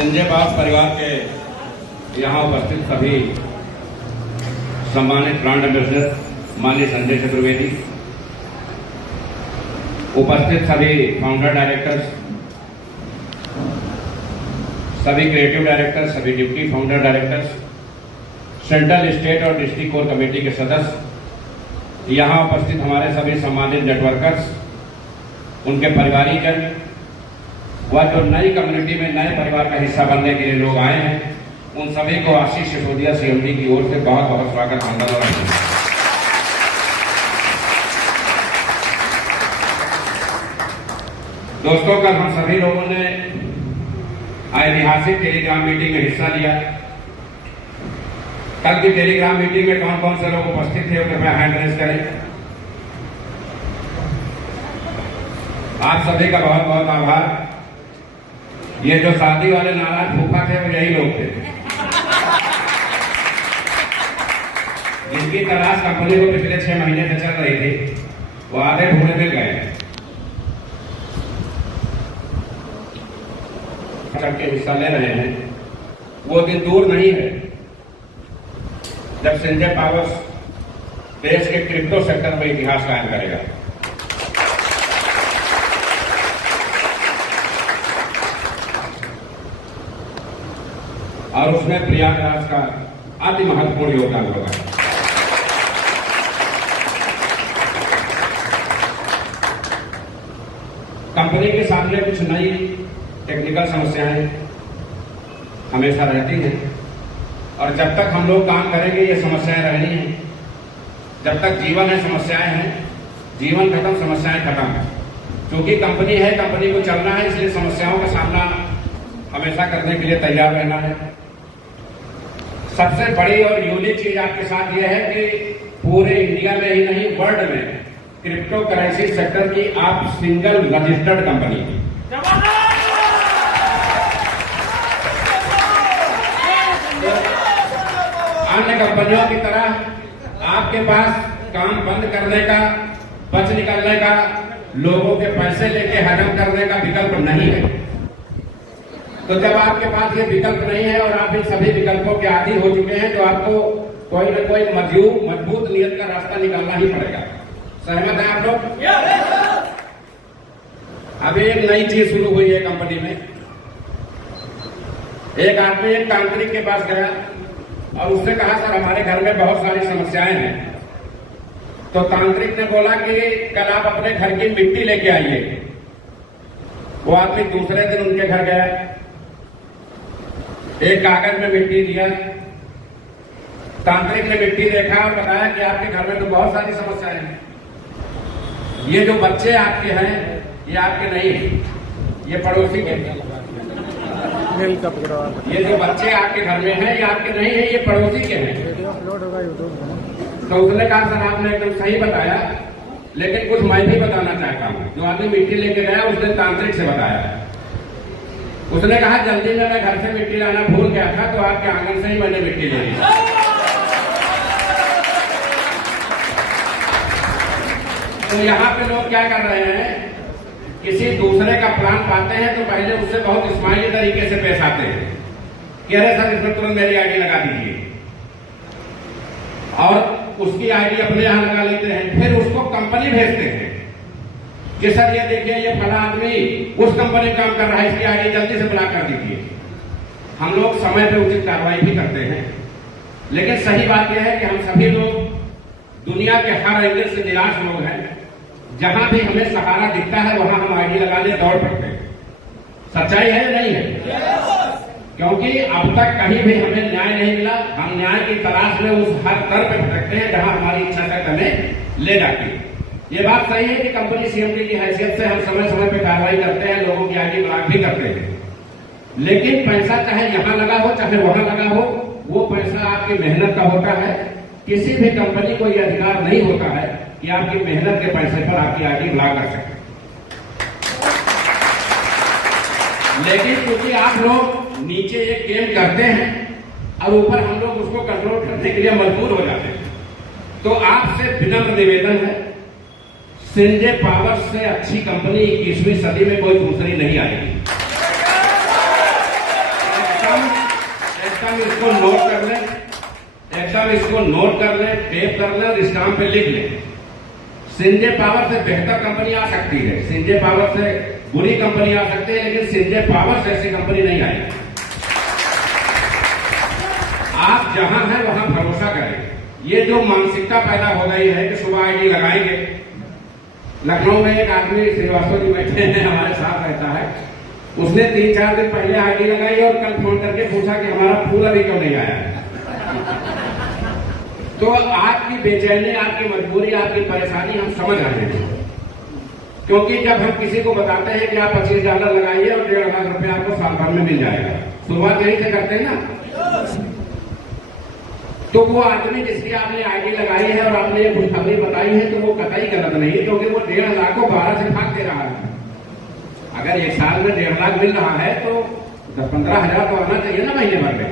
Sanjay power परिवार के यहाँ उपस्थित सभी सम्मानित ब्रांड एम्बेसडर माननीय संजय चतुर्वेदी, उपस्थित सभी फाउंडर डायरेक्टर्स, सभी क्रिएटिव डायरेक्टर्स, सभी deputy founder directors, central, state और डिस्ट्रिक्ट कोर कमेटी के सदस्य, यहाँ उपस्थित हमारे सभी सम्मानित नेटवर्कर्स, उनके परिवारीजन व जो नई कम्युनिटी में नए परिवार का हिस्सा बनने के लिए लोग आए हैं, उन सभी को आशीष सिसोदिया सीएमडी की ओर से बहुत बहुत स्वागत, वंदन और अभिनंदन। दोस्तों, कल हम सभी लोगों ने ऐतिहासिक टेलीग्राम मीटिंग में हिस्सा लिया। कल की टेलीग्राम मीटिंग में कौन कौन से लोग उपस्थित थे, कृपया हैंड रेज करें। आप सभी का बहुत बहुत आभार। ये जो शादी वाले नाराज फूफा थे वो यही लोग थे, जिनकी तलाश कंपनी को पिछले 6 महीने से चल रही थी, वो आधे ढूंढे मिल गए। के हिस्सा ले रहे हैं, वो दिन दूर नहीं है जब संजय पावर्स देश के क्रिप्टो सेक्टर में इतिहास कायम करेगा। और उसमें प्रयागराज का अति महत्वपूर्ण योगदान होगा। कंपनी के सामने कुछ नई टेक्निकल समस्याएं हमेशा रहती हैं, और जब तक हम लोग काम करेंगे ये समस्याएं रहनी हैं। जब तक जीवन है समस्याएं हैं, जीवन खत्म समस्याएं खत्म। क्योंकि कंपनी है, कंपनी को चलना है, इसलिए समस्याओं का सामना हमेशा करने के लिए तैयार रहना है। सबसे बड़ी और यूनिक चीज आपके साथ यह है कि पूरे इंडिया में ही नहीं, वर्ल्ड में क्रिप्टो करेंसी सेक्टर की आप सिंगल रजिस्टर्ड कंपनी है। अन्य कंपनियों की तरह आपके पास काम बंद करने का, बच निकलने का, लोगों के पैसे लेके हजम करने का विकल्प नहीं है। तो जब आपके पास ये विकल्प नहीं है और आप इन सभी विकल्पों के आदी हो चुके हैं, तो आपको कोई न कोई मजबूत नियत का रास्ता निकालना ही पड़ेगा। सहमत हैं आप लोग? अभी एक नई चीज शुरू हुई है कंपनी में। एक आदमी एक तांत्रिक के पास गया और उससे कहा, सर हमारे घर में बहुत सारी समस्याएं हैं। तो तांत्रिक ने बोला कि कल आप अपने घर की मिट्टी लेके आइए। वो आदमी दूसरे दिन उनके घर गया, एक कागज में मिट्टी दिया। तांत्रिक ने मिट्टी देखा और बताया कि आपके घर में तो बहुत सारी समस्याएं हैं। ये जो बच्चे आपके हैं ये आपके नहीं है, ये पड़ोसी के हैं। ये जो बच्चे आपके घर में हैं ये आपके नहीं है, ये पड़ोसी के हैं। तो उसने कहा, सर आपने एकदम सही बताया, लेकिन कुछ मैं भी बताना चाहता हूँ। जो आदमी मिट्टी लेके गया उसने तांत्रिक से बताया। उसने कहा, जल्दी में मैं घर से मिट्टी लाना भूल गया था, तो आपके आंगन से ही मैंने मिट्टी ले ली। तो यहाँ पे लोग क्या कर रहे हैं, किसी दूसरे का प्लान पाते हैं तो पहले उससे बहुत स्माइली तरीके से पेश आते हैं कि अरे सर इसमें तुरंत मेरी आईडी लगा दीजिए, और उसकी आईडी अपने यहाँ लगा लेते हैं। फिर उसको कंपनी भेजते हैं कि सर ये देखिए ये फला आदमी उस कंपनी में काम कर रहा है, इसकी आईडी जल्दी से ब्लॉक कर दीजिए। हम लोग समय पे उचित कार्रवाई भी करते हैं, लेकिन सही बात यह है कि हम सभी लोग दुनिया के हर एंगल से निराश लोग हैं। जहां भी हमें सहारा दिखता है वहां हम आईडी लगाने दौड़ पड़ते हैं। सच्चाई है या नहीं है? क्योंकि अब तक कहीं भी हमें न्याय नहीं मिला। हम न्याय की तलाश में उस हर दर पे भटकते हैं जहां हमारी इच्छा तक हमें ले जाती है। ये बात सही है कि कंपनी सीएमडी की हैसियत से हम समय समय पे कार्रवाई करते हैं, लोगों की आईडी ब्लॉक भी करते हैं। लेकिन पैसा चाहे यहां लगा हो चाहे वहां लगा हो, वो पैसा आपकी मेहनत का होता है। किसी भी कंपनी को यह अधिकार नहीं होता है कि आपकी मेहनत के पैसे पर आपकी आईडी ब्लॉक कर सके। लेकिन क्योंकि आप लोग नीचे एक गेम करते हैं और ऊपर हम लोग उसको कंट्रोल करने के लिए मजबूर हो जाते हैं, तो आपसे विनम्र निवेदन है, संजय पावर्स से अच्छी कंपनी 21वीं सदी में कोई दूसरी नहीं आएगी। इसको नोट कर लें, एकदम इसको नोट कर लें, टेप कर लें और स्टाम्प पे लिख लें। संजय पावर से बेहतर कंपनी आ सकती है, संजय पावर से बुरी कंपनी आ सकती है, लेकिन संजय पावर से ऐसी कंपनी नहीं आएगी। आप जहां हैं वहां भरोसा करें। ये जो मानसिकता पैदा हो गई है कि सुबह आईडी लगाएंगे। लखनऊ में एक आदमी श्रीवास्तव जी बैठे हैं, हमारे साथ रहता है, उसने 3-4 दिन पहले आईडी लगाई और कल फोन करके पूछा कि हमारा फूल अभी क्यों नहीं आया। तो आपकी बेचैनी, आपकी मजबूरी, आपकी परेशानी हम समझ रहे हैं, क्योंकि जब हम किसी को बताते हैं कि आप $25 लगाइए और 1.5 लाख रुपए आपको साल भर में मिल जाएगा, शुरुआत यही से करते हैं ना। तो वो आदमी जिसकी आपने आईडी लगाई है और आपने ये खुशखबरी बताई है, तो वो कतई गलत नहीं, क्योंकि वो 1.5 लाख को 12 से भाग दे रहा है। अगर एक साल में 1.5 लाख मिल रहा है तो 10-15 हजार तो आना चाहिए ना महीने भर में,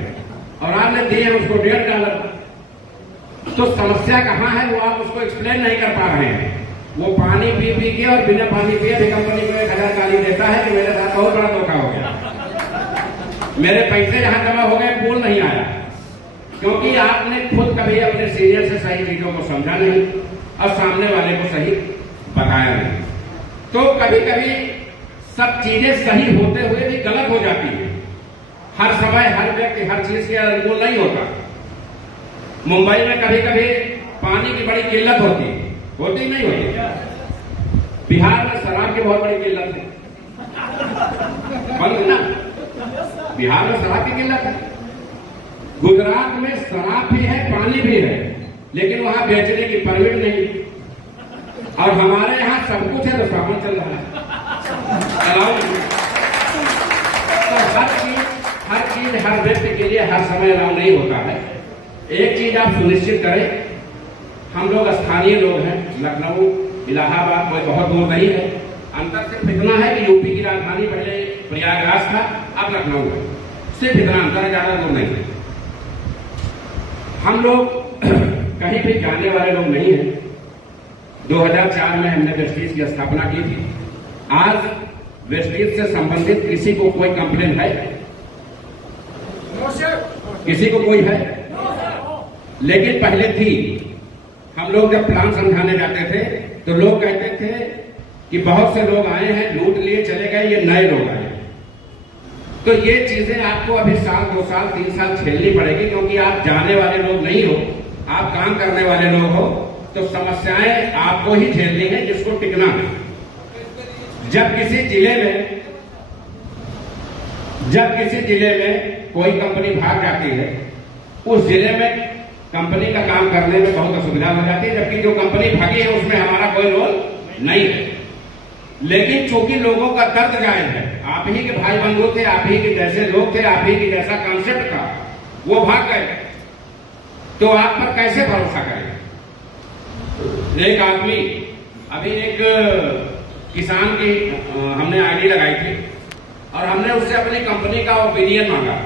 और आपने दिए उसको $1.5। तो समस्या कहाँ है वो आप उसको एक्सप्लेन नहीं कर पा रहे हैं। वो पानी पी पी के और बिना पानी पिए भी कंपनी को 1,000 गाली देता है कि मेरे साथ बहुत बड़ा धोखा हो गया, मेरे पैसे जहां जमा हो गए, पूल नहीं आया, क्योंकि आपने खुद कभी अपने सीनियर से सही चीजों को समझा नहीं और सामने वाले को सही बताया नहीं। तो कभी कभी सब चीजें सही होते हुए भी गलत हो जाती है। हर समय हर व्यक्ति हर चीज के अनुकूल नहीं होता। मुंबई में कभी कभी पानी की बड़ी किल्लत होती नहीं होती। बिहार में शराब की बहुत बड़ी किल्लत है, बंद ना, बिहार में शराब की किल्लत है। गुजरात में शराब भी है, पानी भी है, लेकिन वहां बेचने की परमिट नहीं। और हमारे यहाँ सब कुछ है तो सामान चल रहा है, अलाउ नहीं। तो हर चीज हर व्यक्ति के लिए हर समय अलाउ नहीं होता है। एक चीज आप सुनिश्चित करें, हम लोग स्थानीय लोग हैं, लखनऊ इलाहाबाद कोई बहुत दूर नहीं है। अंतर सिर्फ इतना है कि यूपी की राजधानी पहले प्रयागराज था, अब लखनऊ है, सिर्फ इतना अंतर है, ज्यादा दूर नहीं है। हम लोग कहीं भी जाने वाले लोग नहीं हैं। 2004 में हमने वेस्टीज की स्थापना की थी। आज वेस्टीज से संबंधित किसी को कोई कंप्लेन है? किसी को कोई है? लेकिन पहले थी। हम लोग जब प्लान समझाने जाते थे तो लोग कहते थे कि बहुत से लोग आए हैं, लूट लिए चले गए, ये नए लोग आए। तो ये चीजें आपको अभी 1 साल 2 साल 3 साल झेलनी पड़ेगी, क्योंकि आप जाने वाले लोग नहीं हो, आप काम करने वाले लोग हो। तो समस्याएं आपको ही झेलनी है, जिसको टिकना है। जब किसी जिले में कोई कंपनी भाग जाती है, उस जिले में कंपनी का काम करने में बहुत असुविधा हो जाती है, जबकि जो कंपनी भागी है उसमें हमारा कोई रोल नहीं है। लेकिन चूंकि लोगों का दर्द जायज है, आप ही के भाई बंधु थे, आप ही के जैसे लोग थे, आप ही के जैसा कॉन्सेप्ट था, वो भाग गए, तो आप पर कैसे भरोसा करें? एक आदमी, अभी एक किसान की हमने आईडी लगाई थी और हमने उससे अपनी कंपनी का ओपिनियन मांगा।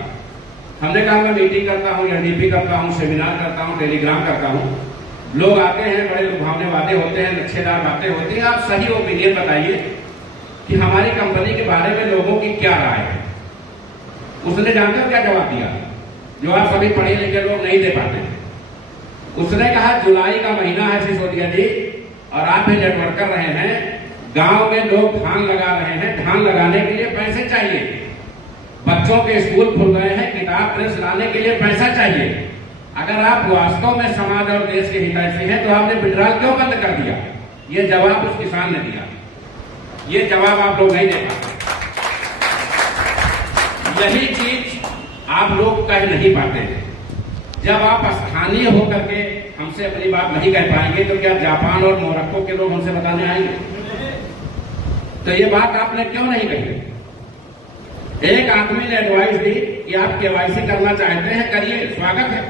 हमने कहा मैं मीटिंग करता हूँ, एनडीपी करता हूँ, सेमिनार करता हूँ, टेलीग्राम करता हूँ, लोग आते हैं, बड़े लुभावने वादे होते हैं, लच्छेदार बातें होती हैं, आप सही ओपिनियन बताइए कि हमारी कंपनी के बारे में लोगों की क्या राय है। उसने जानते हो क्या जवाब दिया, जो आप सभी पढ़े लिखे लोग नहीं दे पाते। उसने कहा जुलाई का महीना है सिसोदिया जी, और आप ही नेटवर्क कर रहे हैं, गांव में लोग धान लगा रहे हैं, धान लगाने के लिए पैसे चाहिए, बच्चों के स्कूल खुल गए हैं, किताब प्रेस लाने के लिए पैसा चाहिए। अगर आप वास्तव में समाज और देश के हितैषी हैं तो आपने विड्रॉल क्यों बंद कर दिया? ये जवाब उस किसान ने दिया। ये जवाब आप लोग नहीं दे पाते। यही चीज आप लोग कह नहीं पाते हैं। जब आप स्थानीय होकर के हमसे अपनी बात नहीं कह पाएंगे तो क्या जापान और मोरक्को के लोग हमसे बताने आएंगे? तो ये बात आपने क्यों नहीं कही? एक आदमी ने एडवाइस दी कि आप केवाईसी करना चाहते हैं, करिए, स्वागत है।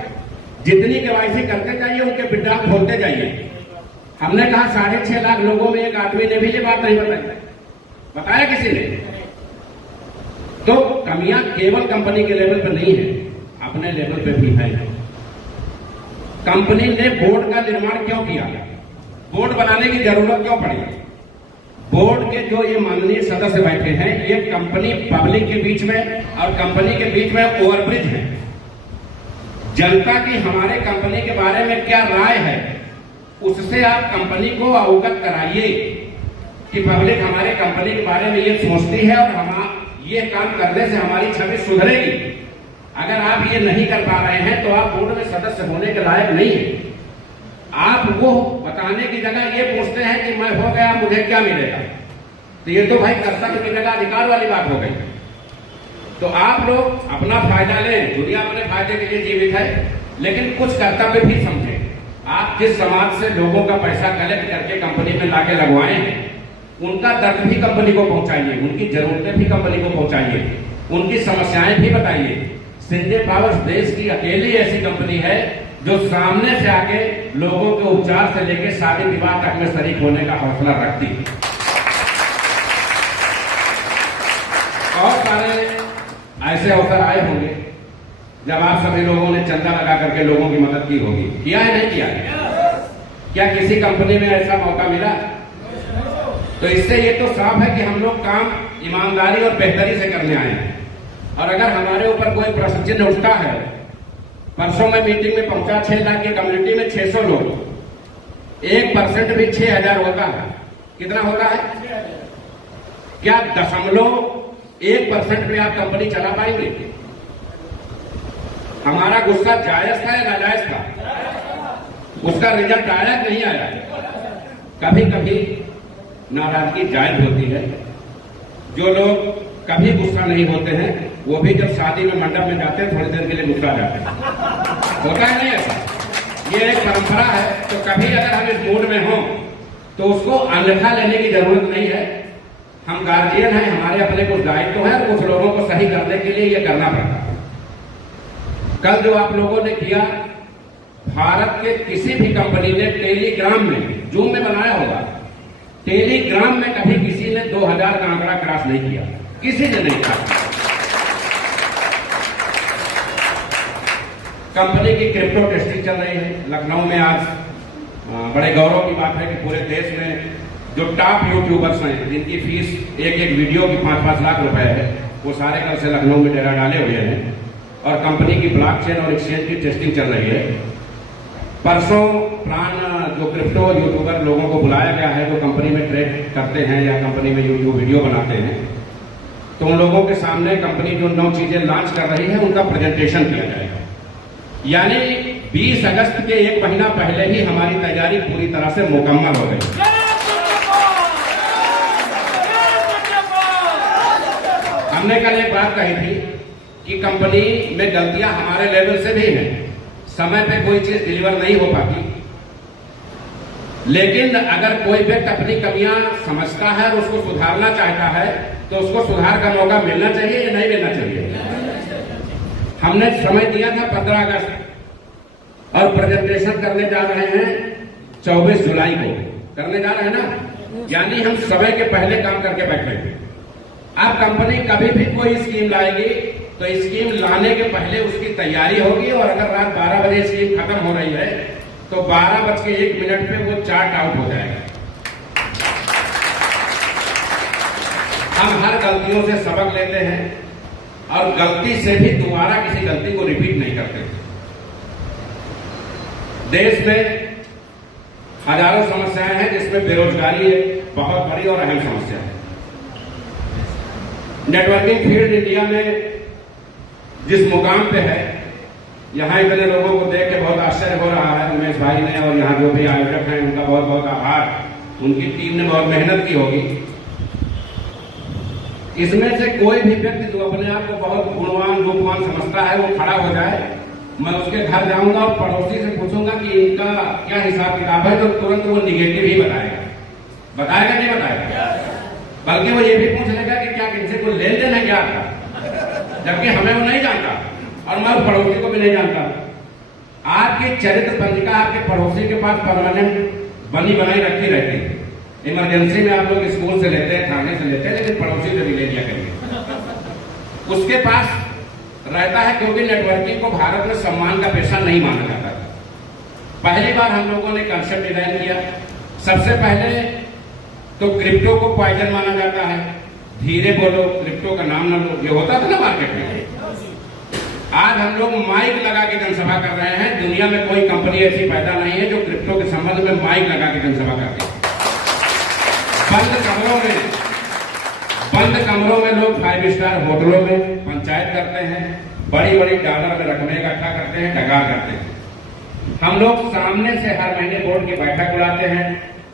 जितनी केवाईसी करते जाइए, उनके विड्रॉल खोलते जाइए। हमने कहा 6.5 लाख लोगों में एक आदमी ने भी ये बात नहीं बताया किसी ने। तो कमियां केवल कंपनी के लेवल पर नहीं है, अपने लेवल पे भी है। कंपनी ने बोर्ड का निर्माण क्यों किया? बोर्ड बनाने की जरूरत क्यों पड़ी? बोर्ड के जो ये माननीय सदस्य बैठे हैं, ये कंपनी पब्लिक के बीच में और कंपनी के बीच में ओवरब्रिज है। जनता की हमारे कंपनी के बारे में क्या राय है, उससे आप कंपनी को अवगत कराइए कि पब्लिक हमारे कंपनी के बारे में ये सोचती है और हम ये काम करने से हमारी छवि सुधरेगी। अगर आप ये नहीं कर पा रहे हैं तो आप बोर्ड में सदस्य होने के लायक नहीं है। आप वो बताने की जगह ये पूछते हैं कि मैं हो गया, मुझे क्या मिलेगा, तो ये तो भाई कर्तव्य मिलेगा अधिकार वाली बात हो गई। तो आप लोग अपना फायदा लें, दुनिया अपने फायदे के लिए जीवित है, लेकिन कुछ कर्तव्य भी समझें। आप जिस समाज से लोगों का पैसा कलेक्ट करके कंपनी में लाके लगवाए हैं, उनका दर्द भी कंपनी को पहुंचाइए, उनकी जरूरतें भी कंपनी को पहुंचाइए, उनकी समस्याएं भी बताइए। सिंजे पावर्स देश की अकेली ऐसी कंपनी है जो सामने से आके लोगों के उपचार से लेकर शादी विवाह तक में शरीक होने का हौसला रखती है। और सारे ऐसे अवसर आए होंगे जब आप सभी लोगों ने चंदा लगा करके लोगों की मदद की होगी। किया है, नहीं किया है? क्या किसी कंपनी में ऐसा मौका मिला? तो इससे ये तो साफ है कि हम लोग काम ईमानदारी और बेहतरी से करने आए हैं। और अगर हमारे ऊपर कोई प्रश्न चिन्ह उठता है, परसों में मीटिंग में पहुंचा 6 लाख की कम्युनिटी में 600 लोग, 1% भी 6000 होता है, कितना होता है? क्या 0.1% में आप कंपनी चला पाएंगे? हमारा गुस्सा जायज था या नाजायज था? उसका रिजल्ट आया नहीं आया? कभी कभी नाराजगी जायज होती है। जो लोग कभी गुस्सा नहीं होते हैं, वो भी जब शादी में मंडप में जाते हैं थोड़ी देर के लिए गुस्सा जाते हैं। होता है नहीं ऐसा? ये एक परंपरा है। तो कभी अगर हम इस मूड में हों तो उसको अन्यथा लेने की जरूरत नहीं है। हम गार्जियन हैं, हमारे अपने कुछ दायित्व है और कुछ लोगों को सही करने के लिए ये करना पड़ता है। कल जो आप लोगों ने किया, भारत के किसी भी कंपनी ने टेलीग्राम में, जूम में बनाया होगा, टेलीग्राम में कभी किसी ने 2000 का आंकड़ा क्रॉस नहीं किया, किसी ने नहीं किया। कंपनी की क्रिप्टो टेस्टिंग चल रही है लखनऊ में। आज बड़े गौरव की बात है कि पूरे देश में जो टॉप यूट्यूबर्स हैं, जिनकी फीस एक वीडियो की 5-5 लाख रुपए है, वो सारे कल से लखनऊ में डेरा डाले हुए हैं और कंपनी की ब्लॉकचेन और एक्सचेंज की टेस्टिंग चल रही है। परसों प्राण जो क्रिप्टो यूट्यूबर लोगों को बुलाया गया है, जो कंपनी में ट्रेड करते हैं या कंपनी में यूट्यूब वीडियो बनाते हैं, तो उन लोगों के सामने कंपनी जो 9 चीजें लॉन्च कर रही है उनका प्रेजेंटेशन किया जाएगा। यानी 20 अगस्त के 1 महीना पहले ही हमारी तैयारी पूरी तरह से मुकम्मल हो गई। हमने कल एक बात कही थी कि कंपनी में गलतियां हमारे लेवल से भी हैं, समय पे कोई चीज डिलीवर नहीं हो पाती, लेकिन अगर कोई व्यक्ति अपनी कमियां समझता है और उसको सुधारना चाहता है तो उसको सुधार का मौका मिलना चाहिए या नहीं मिलना चाहिए? हमने समय दिया था 15 अगस्त और प्रेजेंटेशन करने जा रहे हैं 24 जुलाई को करने जा रहे हैं ना, यानी हम समय के पहले काम करके बैठे हैं। अब कंपनी कभी भी कोई स्कीम लाएगी तो स्कीम लाने के पहले उसकी तैयारी होगी, और अगर रात 12 बजे स्कीम खत्म हो रही है तो 12:01 पे वो चार्ट आउट हो जाएगा। हम हर गलतियों से सबक लेते हैं और गलती से भी दोबारा किसी गलती को रिपीट नहीं करते। देश में हजारों समस्याएं हैं, जिसमें बेरोजगारी एक बहुत बड़ी और अहम समस्या है। नेटवर्किंग फील्ड इंडिया में जिस मुकाम पे है, यहाँ इतने लोगों को देख के बहुत आश्चर्य हो रहा है। उमेश भाई ने और यहाँ जो भी आयोजक हैं उनका बहुत बहुत आभार। उनकी टीम ने बहुत मेहनत की होगी। इसमें से कोई भी व्यक्ति जो अपने आप को बहुत गुणवान रूपवान समझता है वो खड़ा हो जाए, मैं उसके घर जाऊंगा और पड़ोसी से पूछूंगा कि इनका क्या हिसाब किताब है, तो तुरंत वो निगेटिव ही बताएगा नहीं बताएगा, बल्कि वो ये भी पूछ लेगा कि क्या इनसे कोई लेन देन है क्या था, जबकि हमें वो नहीं जानता और मैं उस पड़ोसी को भी नहीं जानता। आपकी चरित्र पंजिका आपके पड़ोसी के पास परमानेंट बनी बनाई रखी रहती है। इमरजेंसी में आप लोग स्कूल से लेते हैं, थाने से लेते हैं, लेकिन पड़ोसी से भी ले लिया करिए। उसके पास रहता है, क्योंकि नेटवर्किंग को भारत में सम्मान का पेशा नहीं माना जाता था। पहली बार हम लोगों ने कंसेप्ट डिजाइन किया। सबसे पहले तो क्रिप्टो को पॉइजन माना जाता है, धीरे बोलो, क्रिप्टो का नाम ना लो, ये होता था ना मार्केट में। आज हम लोग माइक लगा के जनसभा कर रहे हैं। दुनिया में कोई कंपनी ऐसी पैदा नहीं है जो क्रिप्टो के संबंध में माइक लगा के जनसभा करती है। बंद कमरों में लोग 5 स्टार होटलों में पंचायत करते हैं, बड़ी बड़ी डॉलर में रकमें इकट्ठा करते हैं, डकार करते हैं। हम लोग सामने से हर महीने बोर्ड की बैठक बुलाते हैं,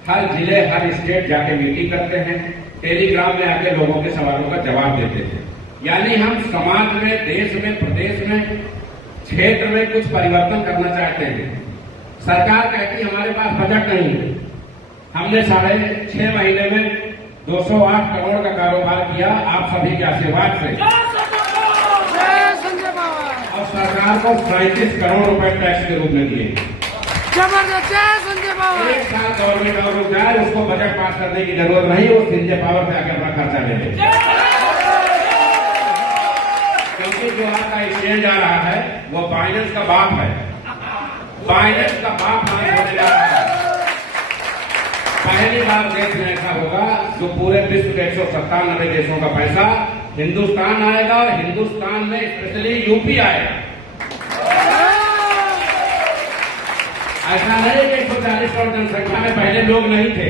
हर जिले हर स्टेट जाके मीटिंग करते हैं, टेलीग्राम में आके लोगों के सवालों का जवाब देते हैं। यानी हम समाज में, देश में, प्रदेश में, क्षेत्र में कुछ परिवर्तन करना चाहते हैं। सरकार कहती हमारे पास बजट नहीं है। हमने 6.5 महीने में 208 करोड़ का कारोबार किया आप सभी के आशीर्वाद से, और सरकार को 37 करोड़ रुपए टैक्स के रूप में दिए। जबरदस्त है संजय पावर। एक साल गवर्नमेंट और रुक जाए, उसको बजट पास करने की जरूरत नहीं, वो संजय पावर से आकर अपना खर्चा ले ले। क्योंकि जो आपका एक्सचेंज आ रहा है वो बाइनेंस का बाप है, बाइनेंस का बाप हमें होने जा रहा है। पहली बार देश में ऐसा होगा जो पूरे विश्व के 197 देशों का पैसा हिंदुस्तान आएगा, और हिंदुस्तान में स्पेशली यूपी आएगा। ऐसा नहीं कि 140 करोड़ जनसंख्या में पहले लोग नहीं थे,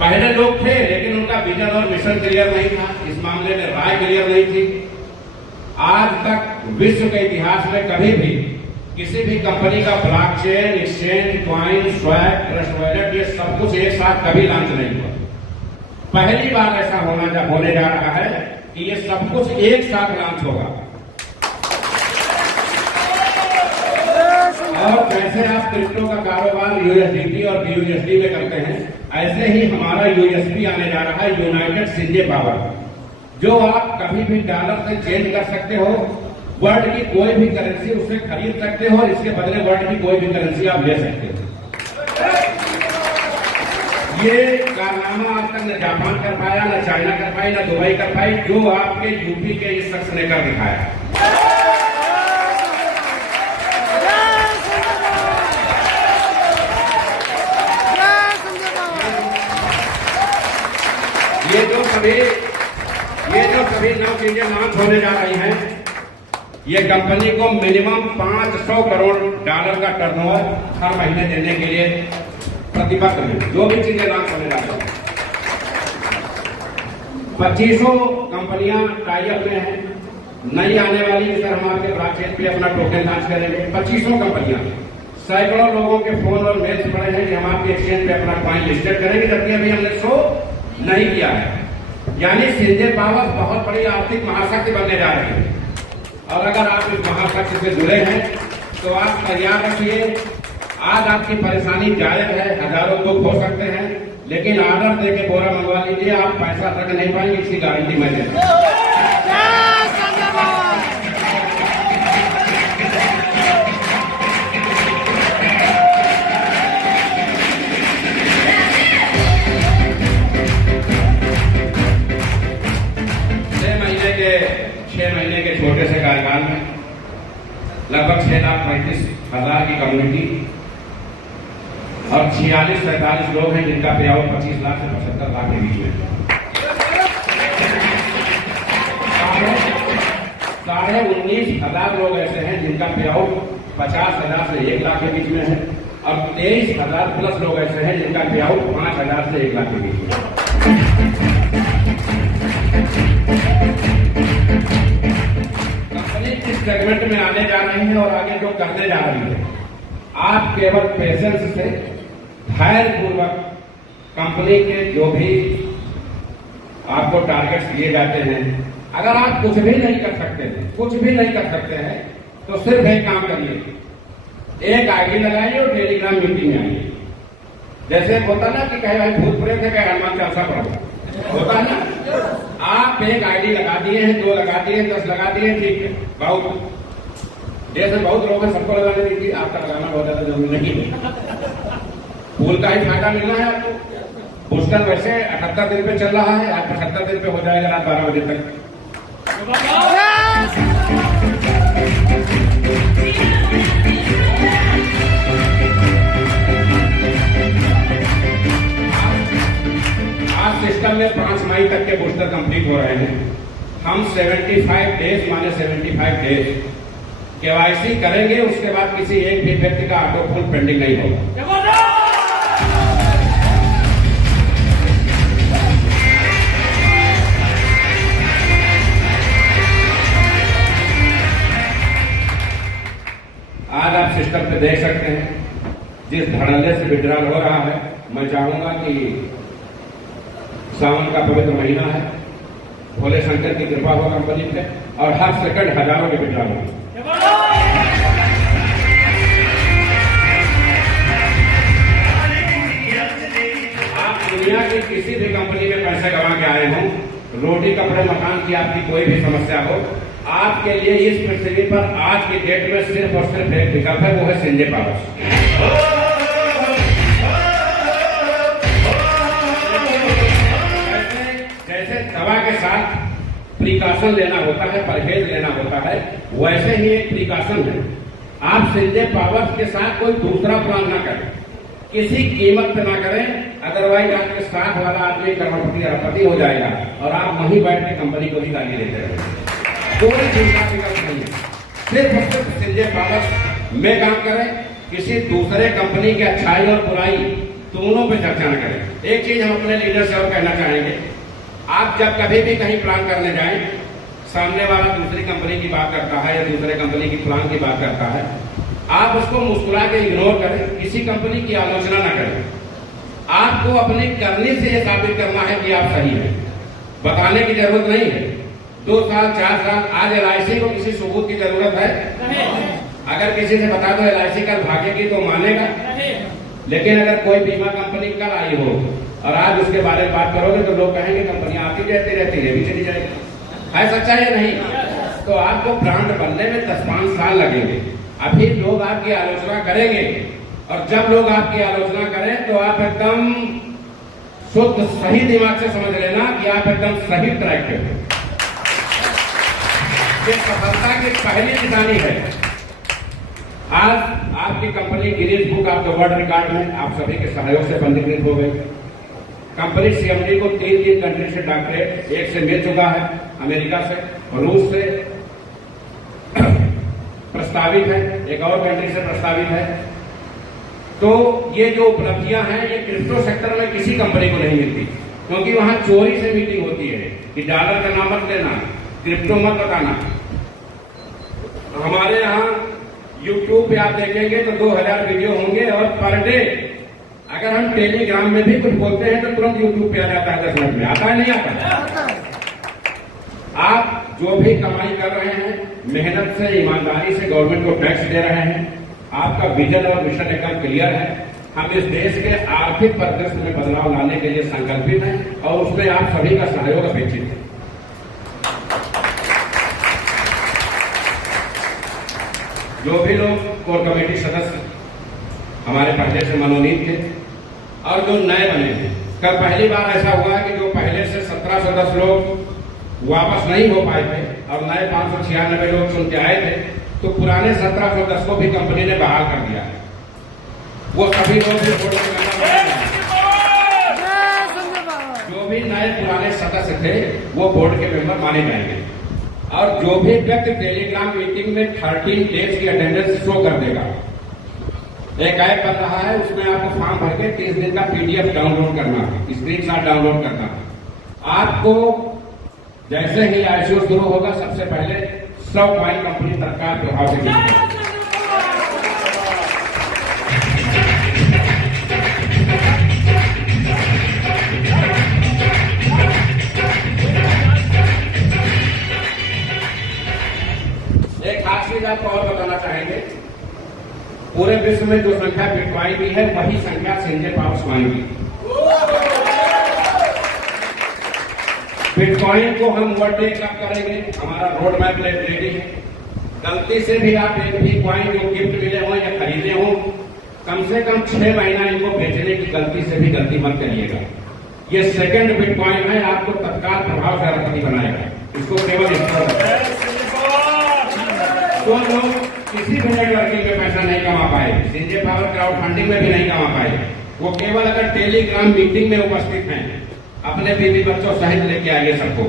पहले लोग थे, लेकिन उनका विजन और मिशन क्लियर नहीं था, इस मामले में राय क्लियर नहीं थी। आज तक विश्व के इतिहास में कभी भी किसी भी कंपनी का blockchain, exchange, coin, swap, trust wallet, ये सब कुछ एक साथ कभी लॉन्च नहीं हुआ। पहली बार ऐसा होने जा रहा है कि ये सब कुछ एक साथ लॉन्च होगा। और जैसे आप क्रिप्टो का कारोबार यूएसडीटी और बीयूएसडी में करते हैं, ऐसे ही हमारा यूएसपी आने जा रहा है, यूनाइटेड संजय पावर, जो आप कभी भी डॉलर से चेंज कर सकते हो, वर्ल्ड की कोई भी करेंसी उससे खरीद सकते हो, और इसके बदले वर्ल्ड की कोई भी करेंसी आप ले सकते हो। ये कारनामा आज तक न जापान कर पाया, न चाइना कर पाई, न दुबई कर पाई, जो आपके यूपी के इस शख्स ने कर दिखाया। ये जो सभी 9 चीजें लॉन्च होने जा रही हैं, ये कंपनी को मिनिमम 500 करोड़ डॉलर का टर्नओवर हर महीने देने के लिए प्रतिबद्ध है। जो भी चीजें लॉन्च होने जा रही हैं, 2500 कंपनियां टाई अप में हैं। नई आने वाली सर हम आपके ब्लॉकचेन पे अपना टोकन लॉन्च करेंगे। 2500 कंपनियां, सैकड़ों लोगों के फोन और मेल्स पड़े हैं कि हम आपके एक्सचेंज पे अपना कॉइन लिस्टेड करेंगे, जबकि अभी हमने शो नहीं किया है। यानी संजय पावर बहुत बड़ी आर्थिक महाशक्ति बनने जा रही है। और अगर आप इस महाशक्ति से जुड़े हैं तो आप तैयार रखिए। आज आपकी परेशानी जायज है, हजारों दुख हो सकते हैं, लेकिन ऑर्डर देके बोरा मंगवा लीजिए, आप पैसा तक नहीं पाएंगे, इसकी गारंटी मैं देता हूं। छह महीने के छोटे से कार्यकाल में लगभग 6,35,000 की कम्युनिटी और 46-47 लोग हैं जिनका पे आउट 25 लाख से 75 लाख के बीच में। 19,500 लोग ऐसे हैं जिनका पे आउट 50,000 से 1 लाख के बीच में है, और 23,000 प्लस लोग ऐसे हैं जिनका पे आउट 5,000 से 1 लाख के बीच में। सेगमेंट में आने जा रही है और आगे जो करने जा रही है, आप केवल पेशेंस से, धैर्यपूर्वक कंपनी के जो भी आपको टारगेट्स दिए जाते हैं, अगर आप कुछ भी नहीं कर सकते हैं, तो सिर्फ एक काम करिए, एक आईडी लगाइए और टेलीग्राम मीटिंग में आइए। जैसे होता ना कि कहे भाई भूत प्रेत है, कहे हनुमान चालीसा पढ़ो, होता है ना। आप एक आईडी लगा दिए हैं, 2 लगा दिए, 10 लगा दिए, ठीक है, बहुत जैसे बहुत लोग हैं, सबको लगाने दीजिए, आपका लगाना बहुत ज्यादा जरूरी नहीं है। फूल का ही फायदा मिलना है आपको। बूस्टर वैसे 78 दिन पे चल रहा है, आज 75 दिन पे हो जाएगा रात 12 बजे तक। आज सिस्टम में 5 मई तक के बूस्टर कंप्लीट हो रहे हैं। हम 75 डेज माने 75 डेज केवाईसी करेंगे, उसके बाद किसी एक भी व्यक्ति का ऑटो पुल पेंडिंग नहीं होगा। आज आप सिस्टम पे देख सकते हैं जिस धड़ल्ले से विड्रॉल हो रहा है। मैं चाहूंगा कि सावन का पवित्र महीना है, भोले शंकर की कृपा हो कंपनी पे और हर सेकंड हजारों के विड्रॉल होंगे। आप दुनिया की किसी भी कंपनी में पैसे गंवा के आए हों, रोटी कपड़े मकान की आपकी कोई भी समस्या हो, आपके लिए इस पृथ्वी पर आज की डेट में सिर्फ और सिर्फ एक विकल्प है, वो है संजय पावर्स। जैसे दवा के साथ प्रिकॉशन लेना होता है, परहेज लेना होता है, वैसे ही एक प्रिकॉशन है। आप संजय पावर्स के साथ कोई दूसरा प्लान ना करें, किसी कीमत पे ना करें, अदरवाइज आपके साथ वाला आदमी करोड़पति अरबपति हो जाएगा और आप वहीं बैठ के कंपनी को भी गाली देते रहेंगे। कोई चिंता की बात नहीं है, सिर्फ और सिर्फ संजय पावर्स में काम करें, किसी दूसरे कंपनी की अच्छाई और बुराई दोनों पे चर्चा न करें। एक चीज हम अपने लीडर से और कहना चाहेंगे, आप जब कभी भी कहीं प्लान करने जाएं, सामने वाला दूसरी कंपनी की बात करता है या दूसरे कंपनी की प्लान की बात करता है, आप उसको मुस्कुरा के इग्नोर करें, किसी कंपनी की आलोचना न करें। आपको अपनी करनी से यह साबित करना है कि आप सही हैं, बताने की जरूरत नहीं है। 2 साल 4 साल आज LIC को किसी सबूत की जरूरत है? अगर किसी से बता दो LIC कल भागेगी तो मानेगा, लेकिन अगर कोई बीमा कंपनी कल आई हो और आज उसके बारे में बात करोगे तो लोग कहेंगे कंपनी आती रहती है भी चली जाएगी। है सच्चा या नहीं? तो आपको ब्रांड बनने में 10-5 साल लगेंगे। अभी लोग आपकी आलोचना करेंगे और जब लोग आपकी आलोचना करें तो आप एकदम शुद्ध सही दिमाग से समझ लेना कि आप एकदम सही ट्रैक पे हो। ये सफलता की पहली निशानी है। आज आपकी company Guinness book of the world record में आप सभी के सहयोग से पंजीकृत हो गई। कंपनी CMD को 3 कंट्री से डॉक्टरेट, एक से मिल चुका है, अमेरिका से, रूस से प्रस्तावित है, एक और कंट्री से प्रस्तावित है। तो ये जो उपलब्धियां हैं ये क्रिप्टो सेक्टर में किसी कंपनी को नहीं मिलती, क्योंकि वहां चोरी से मीटिंग होती है कि डॉलर का नाम मत लेना, क्रिप्टो मत बताना। हमारे यहाँ YouTube पे आप देखेंगे तो 2000 वीडियो होंगे और पर डे अगर हम टेलीग्राम में भी कुछ बोलते हैं तो तुरंत YouTube पे आ जाता है, 10 मिनट में आता है, नहीं आता? आप जो भी कमाई कर रहे हैं, मेहनत से, ईमानदारी से गवर्नमेंट को टैक्स दे रहे हैं, आपका विजन और मिशन एकदम क्लियर है। हम इस देश के आर्थिक परिदृश्य में बदलाव लाने के लिए संकल्पित हैं और उसमें आप सभी का सहयोग अपेक्षित है। जो भी लोग कोर कमेटी सदस्य हमारे पहले से मनोनीत थे और जो नए बने थे, कल पहली बार ऐसा हुआ है कि जो पहले से 1710 लोग वापस नहीं हो पाए थे और नए 596 लोग चुन के आए थे, तो पुराने 1710 को भी कंपनी ने बहाल कर दिया है। वो सभी लोग भी बोर्ड के मेंबर बने, जो भी नए पुराने सदस्य थे वो बोर्ड के मेंबर माने जाएंगे। और जो भी व्यक्ति टेलीग्राम मीटिंग में 13 डेज की अटेंडेंस शो कर देगा, एक ऐप बन रहा है, उसमें आपको फॉर्म भर के 30 दिन का PDF डाउनलोड करना है, स्क्रीनशॉट डाउनलोड करना है। आपको जैसे ही ICO शुरू होगा सबसे पहले 100 कॉइन कंपनी तत्काल प्रभाव से मिलेगी। एक खास चीज आपको और बताना चाहेंगे, पूरे विश्व में जो संख्या बिटकॉइन की है वही संख्या संजय पावर्स मांगी। बिटकॉइन को हम वर्ल्ड डे कब करेंगे, हमारा रोड मैप रेडी है। गलती से भी आप एक भी कॉइन जो गिफ्ट मिले हो या खरीदे हो, कम से कम 6 महीना इनको बेचने की गलती से भी गलती मत करिएगा। ये सेकंड बिटकॉइन है, आपको तत्काल प्रभाव से अरबपति बनाएगा। इसको केवल तो लोग किसी भी नेटवर्किंग में पैसा नहीं कमा पाए, संजय पावर क्राउड फंडिंग में भी नहीं कमा पाए। वो केवल अगर टेलीग्राम मीटिंग में उपस्थित हैं, अपने बीवी बच्चों सहित लेके आइए सबको,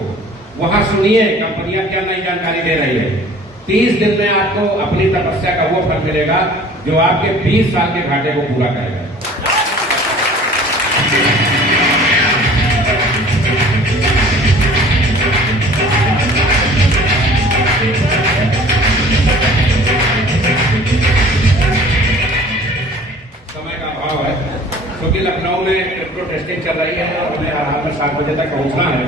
वहां सुनिए कंपनियां क्या नई जानकारी दे रही है। 30 दिन में आपको अपनी तपस्या का वो फल मिलेगा जो आपके 20 साल के घाटे को पूरा करेगा। समय का अभाव है क्योंकि लखनऊ में क्रिप्टो टेस्टिंग चल रही है और हमें आराम में 7 बजे तक पहुंचना है,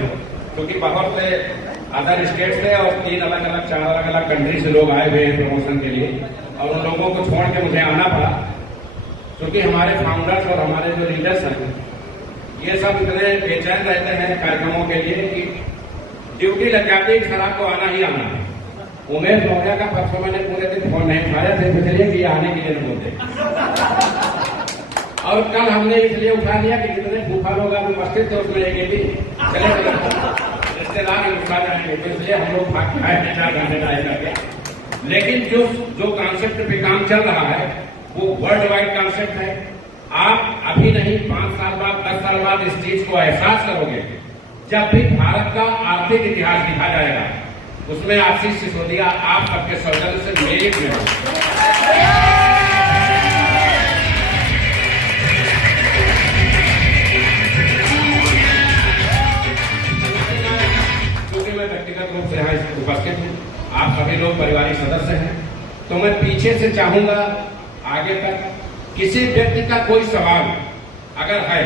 क्योंकि बहुत से अदर स्टेट से और 3 अलग-अलग 4 अलग-अलग कंट्री से लोग आए हुए हैं प्रमोशन के लिए, और उन लोगों को छोड़ के मुझे आना पड़ा क्योंकि हमारे फाउंडर्स और हमारे जो लीडर्स हैं ये सब इतने बेचैन रहते हैं कार्यक्रमों के लिए कि ड्यूटी लग जाती है, सर आपको आना ही आना है। उमेश मौर्य का परसों मैंने पूरे दिन फोन नहीं उठाया, सिर्फ इसलिए कि आने के लिए बोलते। और कल हमने इसलिए उठा लिया कि जितने फूफा लोग आप उपस्थित थे उसमें एक भी चले रिश्तेदार उठा जाएंगे, तो इसलिए हम लोग भाग के आए 4 घंटे टाइम करके। लेकिन जो कॉन्सेप्ट पे काम चल रहा है वो वर्ल्ड वाइड कॉन्सेप्ट है। आप अभी नहीं 5 साल बाद 10 साल बाद इस चीज को एहसास करोगे। जब भी भारत का आर्थिक इतिहास लिखा जाएगा उसमें आशीष सिसोदिया आप सबके सौजन्य से मेरिट में हो। व्यक्तिगत रूप से यहाँ उपस्थित हूँ, आप सभी लोग पारिवारिक सदस्य हैं, तो मैं पीछे से चाहूंगा आगे तक किसी व्यक्ति का कोई सवाल अगर है,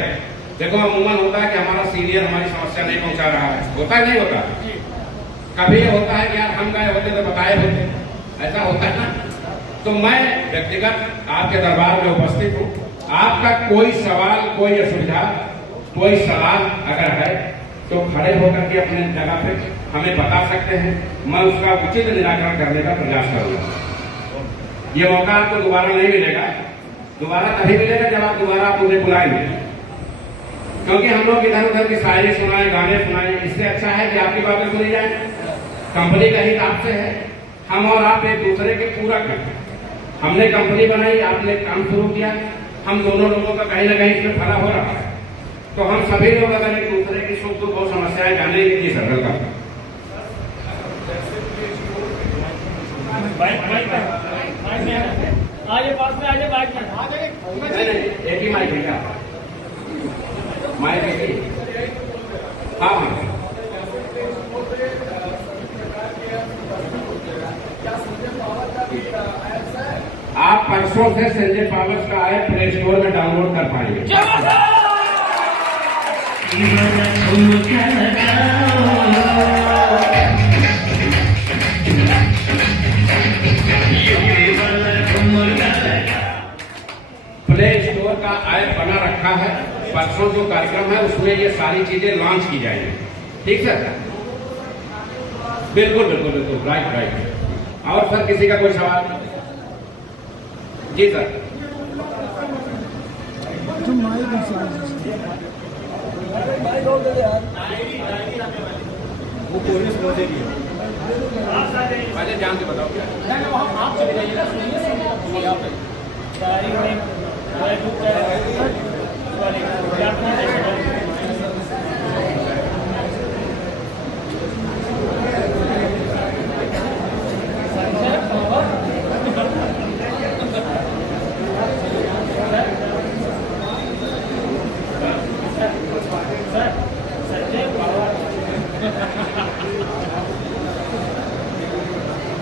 देखो अमूमन होता है कि हमारा सीनियर हमारी समस्या नहीं पहुंचा रहा है, होता है नहीं होता, कभी होता है कि यार हम गए होते तो बताए होते, ऐसा होता है ना। तो मैं व्यक्तिगत आपके दरबार में उपस्थित हूँ, आपका कोई सवाल, कोई असुविधा, कोई सलाह अगर है तो खड़े होकर के अपने जगह पे हमें बता सकते हैं, मैं उसका उचित निराकरण करने का प्रयास करूंगा। ये मौका आपको दोबारा नहीं मिलेगा, दोबारा तभी मिलेगा जब आप दोबारा मुझे बुलाएंगे, क्योंकि हम लोग इधर उधर की शायरी सुनाए, गाने सुनाए, इससे अच्छा है कि आपकी बातें सुनी जाए। कंपनी का हित आपसे है, हम और आप एक दूसरे के पूरा करते हैं। हमने कंपनी बनाई, आपने काम शुरू किया, हम दोनों लोगों का कहीं ना कहीं इसमें भला हो रहा है, तो हम सभी लोग अगर एक दूसरे की सुख दुख और समस्याएं जाने की सरलता। आगे पास में आगे बाइक में एक ही माइक है क्या? माइक एक ही? हाँ हाँ। आप परसों से संजय पावर्स का ऐप प्ले स्टोर में डाउनलोड कर पाएंगे। प्ले स्टोर का ऐप बना रखा है, परसों जो कार्यक्रम है उसमें ये सारी चीजें लॉन्च की जाएंगी। ठीक सर? बिल्कुल बिल्कुल बिल्कुल, राइट राइट। और सर किसी का कोई सवाल? जी सर। वो कोरियस पहुंचेगी, पहले जान के बताओ क्या? आप चले जाइए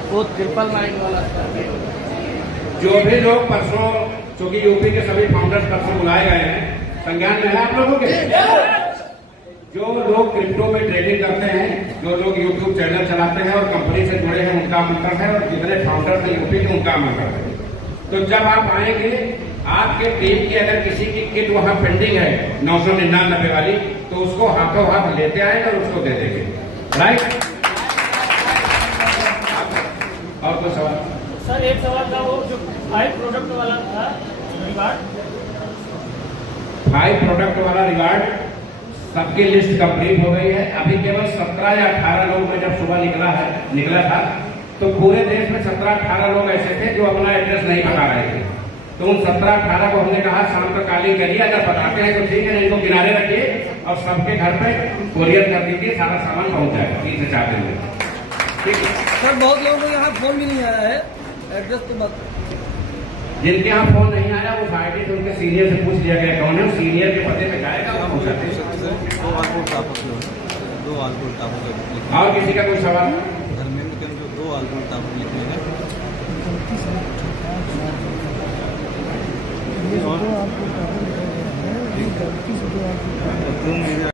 वो 999 वाला। जो भी लोग परसों, चूंकि यूपी के सभी फाउंडर्स परसों बुलाए गए हैं, संज्ञान में है आप लोगों के? जो लोग क्रिप्टो में ट्रेडिंग करते हैं, जो लोग यूट्यूब चैनल चलाते हैं और कंपनी से जुड़े हैं, उनका आमंत्रण है, और जितने फाउंडर्स हैं यूपी के उनका आमंत्रण है। तो जब आप आएंगे, आपके टीम की अगर किसी की किट वहां पेंडिंग है 999 वाली, तो उसको हाथों हाथ लेते आएंगे और उसको दे देंगे। राइट? और कोई सवाल? सर एक सवाल था, वो जो 5 प्रोडक्ट वाला था रिवार्ड, 5 प्रोडक्ट वाला रिवार्ड, सबकी लिस्ट कंप्लीट हो गई है। अभी केवल 17 या 18 लोग में जब सुबह निकला था, तो पूरे देश में 17-18 लोग ऐसे थे जो अपना एड्रेस नहीं बता रहे थे। तो उन 17-18 को हमने कहा शाम का कालिंग करिए, अगर बताते हैं तो ठीक है, इनको किनारे रखिए और सबके घर पे कोरियर कर दीजिए, सारा सामान पहुंच जाएगा 3 से 4 दिन में। ठीक है सर, बहुत लोगों को यहाँ फोन भी नहीं आया है, एड्रेस तो मत। जिनके यहाँ फोन नहीं आया उस आईडी से उनके सीनियर से पूछ लिया गया कौन है, सीनियर के पते पे जाएगा और पहुंचाते हैं। और किसी का कोई सवाल? धर्मेंद्र के जो 2 आलू टावर लिखे हैं